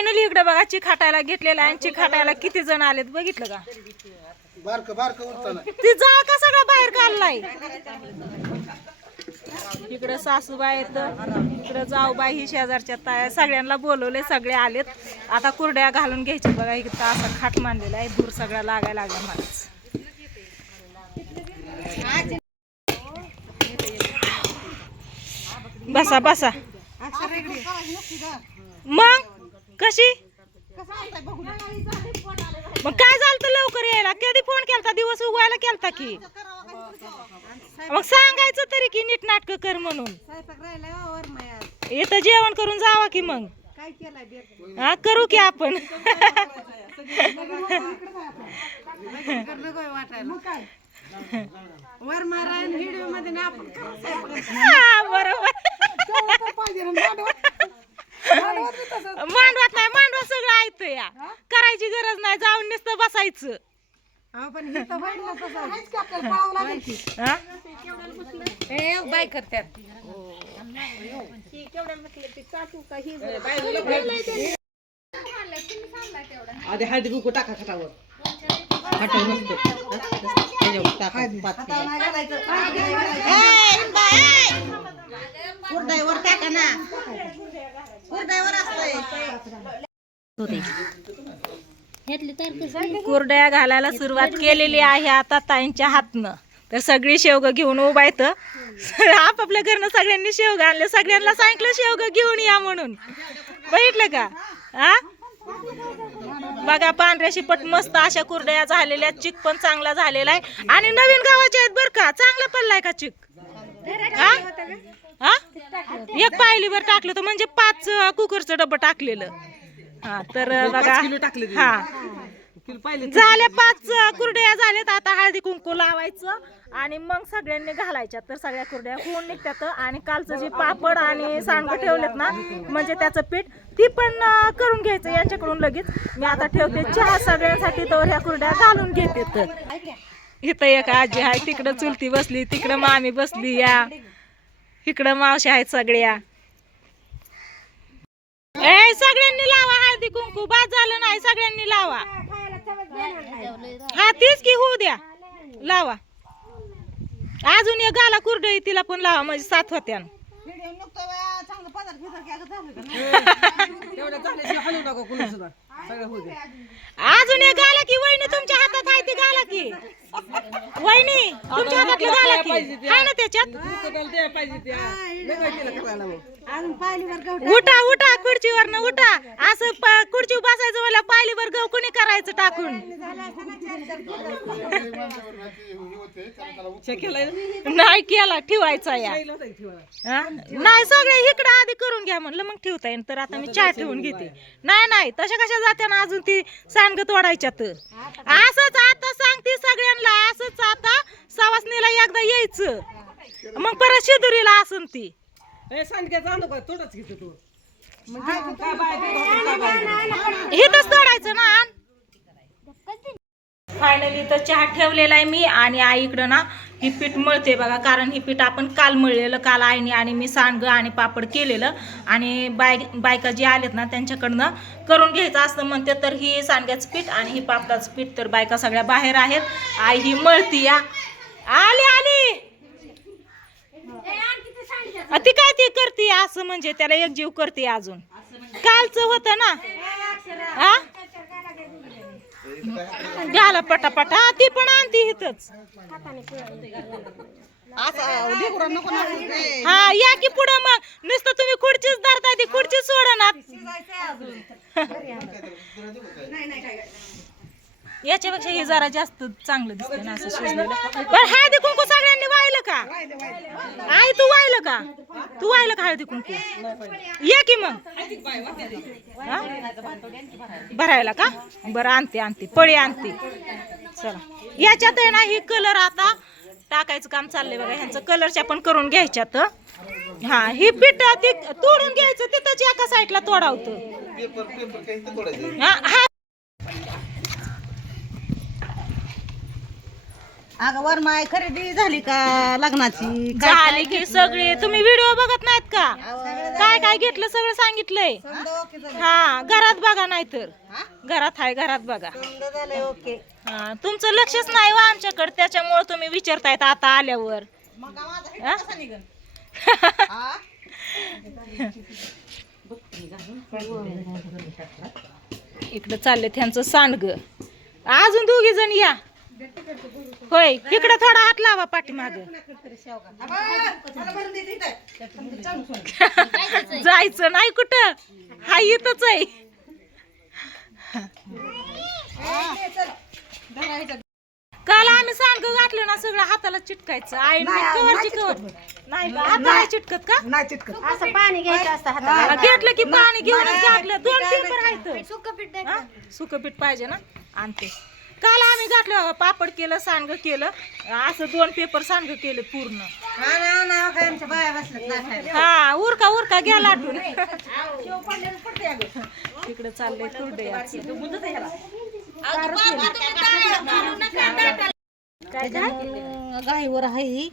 Finally इकडे बघा चिखाटायला घेतलेला आहे. चिखाटायला किती जण आलेत बघितलं का? ती जाळ का सगळा बाहेर काढलाय. इकडं सासूबाई आहेत, इकडं जाऊबाई ही शेजारच्या ताया, सगळ्यांना बोलवले, सगळे आलेत. आता कुरड्या घालून घ्यायची बघा. इकडं असा खाट मांडलेला आहे, धूर सगळा लागायला लागला मलाच. बसा बसा. मग कशी मग काय झालं तर लवकर यायला? कधी फोन केलता? दिवस उगवायला केलता की? मग सांगायचं तरी की नीट नाटक कर म्हणून. इथं जेवण करून जावा की मग. हा करू की आपण. बरोबर. मांडवात नाही, मांडवा सगळं ऐकतं या. करायची गरज नाही, जाऊन नुसतं बसायचं. बाय करतात. आधी हळदी कुंकू टाका खाटावर. कुरड्या घालायला सुरुवात केलेली आहे आता ताईंच्या हातनं. तर सगळी शेवग घेऊन उभा येत. आपापल्या घरनं सगळ्यांनी शेवग आणले. सगळ्यांना सांगितलं शेवग घेऊन या म्हणून. बघितलं का? हा बघा पांढऱ्या शिपट मस्त अशा कुरड्या झालेल्या. चिक पण चांगला झालेला आहे आणि नवीन गावाचे आहेत बर का. चांगला पडलाय का चिक? हा हा एक पायलीवर टाकलं तर म्हणजे 5 कुकरचं डब्बा टाकलेलं. हा तर बघा हा झाल्या 5 कुरड्या झाल्यात. आता हळदी कुंकू लावायचं आणि मग सगळ्यांनी घालायच्या. तर सगळ्या कुरड्या होऊन निघतात. आणि कालचं जे पापड आणि सांडगं ठेवलेत ना म्हणजे त्याचं पीठ ती पण करून घ्यायचं यांच्याकडून लगेच. मी आता ठेवते चहा सगळ्यांसाठी. तर ह्या कुरड्या घालून घेते. तर इथं एक आजी आहे, तिकडं चुलती बसली, तिकडं मामी बसली, या इकडं मावशी आहेत सगळ्या. ए सगळ्यांनी लावा हळदी कुंकू. बाद झालं नाही, सगळ्यांनी लावा. हा तीच की होऊ द्या. लावा अजून एक घाला कुरडई तिला पण लावा म्हणजे 7 होत्या. अजून एक घाला की वहिनी तुमच्या हातात आहे ती घाला की. वहिनी तुमच्या हातातलं घाला की. आहे ना त्याच्यात? उठा उठा खुर्चीवरनं उठा. असं खुर्चीवर बसायचं मला पायलीवर गहू कोणी करायचं टाकून. नाही केला ठेवायचा या. नाही सगळे इकडे आधी करून घ्या म्हणलं मग ठेवता येईल. तर आता मी चहा ठेवून घेते. नाही नाही तशा कशा जात्या ना अजून ती सांडगं तोडायच्यात. असंच आता सांगते सगळ्यांना. असंच आता सवासणीला एकदा यायचं मग परत शिदुरीला असून ती इथंच तोडायचं ना. फायनली तर चहा ठेवलेला आहे मी आणि आईकडं ना ही पीठ मळते बघा. कारण ही पीठ आपण काल मळलेलं. काल आईने आणि मी सांडगं आणि पापड केलेलं. आणि बायका जे आलेत ना त्यांच्याकडनं करून घ्यायचं असतं म्हणते. तर ही सांडग्याचं पीठ आणि ही पापडाचं पीठ. तर बायका सगळ्या बाहेर आहेत. आई ही मळती या. आली आली ती काय ती करते असं म्हणजे त्याला एकजीव करते. अजून कालचं होतं ना. हा घाला पटापटा. ती पण आणते इथंच. हा या की पुढं. मग नुसतं तुम्ही खुर्चीच धरता. ती खुर्ची सोडणार. याच्यापेक्षा हे जरा जास्त चांगलं दिसतं ना असं शिजलेलं. पण हळदी कुंकू सगळ्यांनी वाहिलं का? आई तू वाहिलं का? तू वाहिलं का हळदी कुंकू? ये की मग भरायला का? बरं आणते आणते पळी आणते. चला याच्यात आहे ना ही कलर आता टाकायचं काम चाललंय बघा. ह्यांचं कलरच्या पण करून घ्यायच्यात. हा ही पीठ ती तोडून घ्यायचं. तिथंच एका साईडला तोडावतं. हा अगं वरमाय खरेदी झाली का लग्नाची झाली की सगळी तुम्ही व्हिडिओ बघत नाहीत का काय काय घेतलं सगळं सांगितलंय हा घरात बघा नाहीतर घरात आहे घरात बघा ओके हा तुमचं लक्षच नाही वा आमच्याकडे त्याच्यामुळे तुम्ही विचारतायत आता आल्यावर हा? इकडं चालले त्यांचं सांडग अजून दोघी जण या होय इकडं थोडा हात लावा पाठीमाग जायचं नाही कुठं हा इथंच आहे काल आम्ही सांडग घातलं ना सगळं हाताला चिटकायचं आई कवर चिटकवत नाही का? हाताला चिटकत का नाही चिटकत असं पाणी घ्यायचं असतं हाताला. घेतलं की पाणी घेऊनच घातलं 2 पेपर आहेत सुकं पीठ पाहिजे ना आणते काल आम्ही घातलं बाबा, पापड केलं सांडग केलं असं 2 पेपर सांडग केलं पूर्ण आमच्या बाया बसल्यात हा उरका उरका घ्या लाटून तिकडे चाललंय कुरडे गाईवर आहे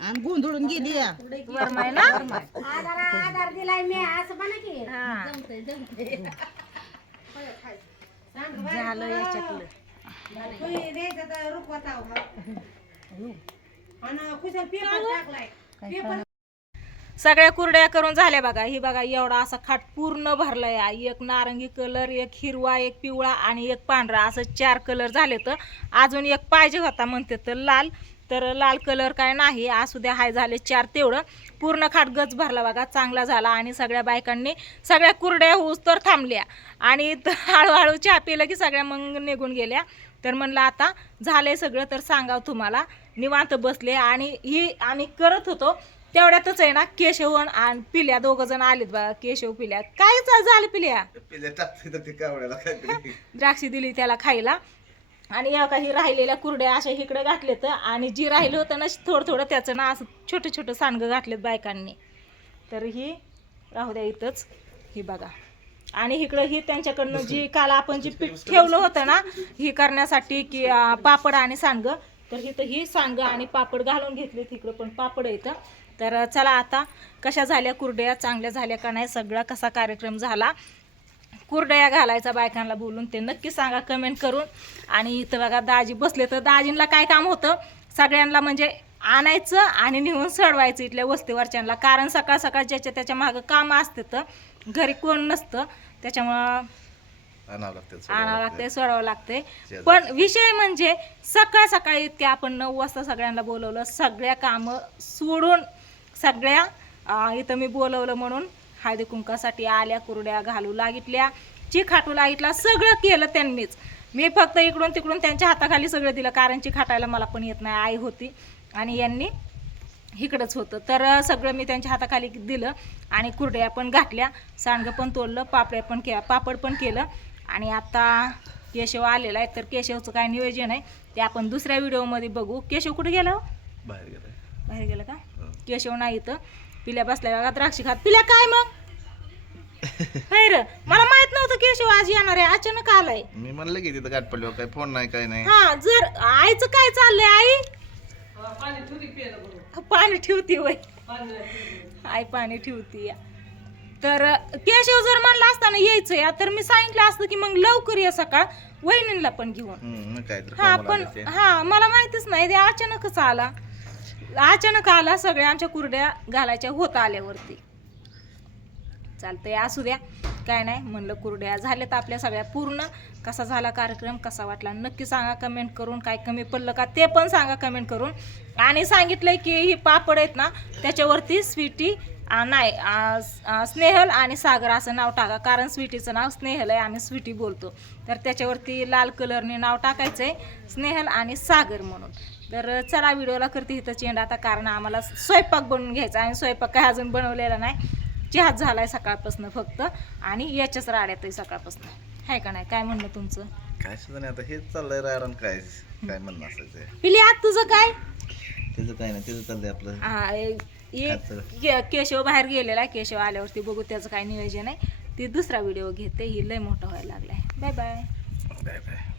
आणि गोंधळून गेली वरमाय ना आधार दिलाय मी असं पण की हा. झालं याच्यातलं सगळ्या कुरड्या करून झाल्या बघा ही बघा एवढा असा खाट पूर्ण भरलाय एक नारंगी कलर एक हिरवा एक पिवळा आणि एक पांढरा असं 4 कलर झाले तर अजून एक पाहिजे होता म्हणते तर लाल कलर काय नाही असू द्या हाय झाले 4 तेवढं पूर्ण खाट गच भरला बघा चांगला झाला आणि सगळ्या बायकांनी सगळ्या कुरड्या होऊस तर थांबल्या आणि हळूहळू चहा पिलं की सगळ्या मग निघून गेल्या तर म्हणलं आता झालंय सगळं तर सांगाव तुम्हाला निवांत बसले आणि ही आम्ही करत होतो तेवढ्यातच आहे ना केशव आणि पिल्या 2 जण आलेत बघा केशव पिल्या काय झालं पिल्या द्राक्षी दिली त्याला खायला आणि या काही राहिलेल्या कुरड्या अशा इकडे घातले तर आणि जी राहिलं होतं ना थोडं त्याचं ना असं छोटं छोटं सांडगं घातलेत बायकांनी तर ही राहू द्या इथंच ही बघा आणि इकडं ही त्यांच्याकडनं जी काल आपण जी पीठ ठेवलं होतं ना ही करण्यासाठी की पापड आणि सांडगं तर इथं ही सांडगं आणि पापड घालून घेतलेत इकडं पण पापड येतं तर चला आता कशा झाल्या कुरड्या चांगल्या झाल्या का नाही सगळा कसा कार्यक्रम झाला कुरड्या घालायचा बायकांना बोलून ते नक्की सांगा कमेंट करून आणि इथं बघा दाजी बसले तर दाजींना काय काम होतं सगळ्यांना म्हणजे आणायचं आणि नेऊन सडवायचं इथल्या वस्तीवरच्यांना कारण सकाळ सकाळ ज्याच्या त्याच्या मागं कामं असते तर घरी कोण नसतं त्याच्यामुळं आणावं लागतंय सोडावं लागतंय पण विषय म्हणजे सकाळ सकाळी इतके आपण 9 वाजता सगळ्यांना बोलवलं सगळ्या कामं सोडून सगळ्या इथं मी बोलवलं म्हणून हळदी कुंकासाठी आल्या कुरड्या घालू लागितल्या चिखाटू लागितला सगळं केलं त्यांनीच मी फक्त इकडून तिकडून त्यांच्या हाताखाली सगळं दिलं कारण चिखाटायला मला पण येत नाही आई होती आणि यांनी इकडंच होतं तर सगळं मी त्यांच्या हाताखाली दिलं आणि कुरड्या पण घातल्या सांडगं पण तोडलं पापड पण केलं आणि आता केशव आलेला आहे तर केशवचं काय नियोजन आहे ते आपण दुसऱ्या व्हिडिओमध्ये बघू केशव कुठे गेला हो बाहेर गेलं का केशव नाही इथं पिल्या बसल्या बघा द्राक्षी खात पिल्या काय मग रे मला माहित नव्हतं केशव आज येणार आहे अचानक आलाय मी म्हणलं की तिथं गाठ पडल्यावर काय फोन नाही काय नाही हा जर आईचं काय चाललंय आई पाणी ठेवती वय आई पाणी ठेवती तर केशव जर म्हणलं असताना यायचं या तर मी सांगितलं असतं की मग लवकर या सकाळ वहिनींना पण घेऊन हा पण हा मला माहितीच नाही ते अचानक आला सगळ्या आमच्या कुरड्या घालायच्या होत आल्यावरती चालतंय असू द्या काय नाही म्हणलं कुरड्या झाल्यात आपल्या सगळ्या पूर्ण कसा झाला कार्यक्रम कसा वाटला नक्की सांगा कमेंट करून काय कमी पडलं का ते पण सांगा कमेंट करून आणि सांगितलंय की ही पापड आहेत ना त्याच्यावरती स्वीटी नाही स्नेहल आणि सागर असं नाव टाका कारण स्वीटीचं नाव स्नेहल आहे आम्ही स्वीटी बोलतो तर त्याच्यावरती लाल कलरने नाव टाकायचं आहे स्नेहल आणि सागर म्हणून तर चला व्हिडिओला करते इथं चेंड आता कारण आम्हाला स्वयंपाक बनवून घ्यायचा आणि स्वयंपाक काय अजून बनवलेला नाही चहाच झालाय सकाळपासून फक्त आणि याच्याच राड्यातही सकाळपासून आहे का नाही काय म्हणणं तुमचं काय सुद्धा नाही आता हेच चाललंय रायरण काय काय म्हणणं असायचं पिली आज तुझं काय त्याचं काय नाही त्याचं चाललंय आपलं केशव बाहेर गेलेला आहे केशव आल्यावरती बघू त्याचं काय नियोजन आहे ती दुसरा व्हिडिओ घेते ही लय मोठा व्हायला लागलाय बाय बाय बाय बाय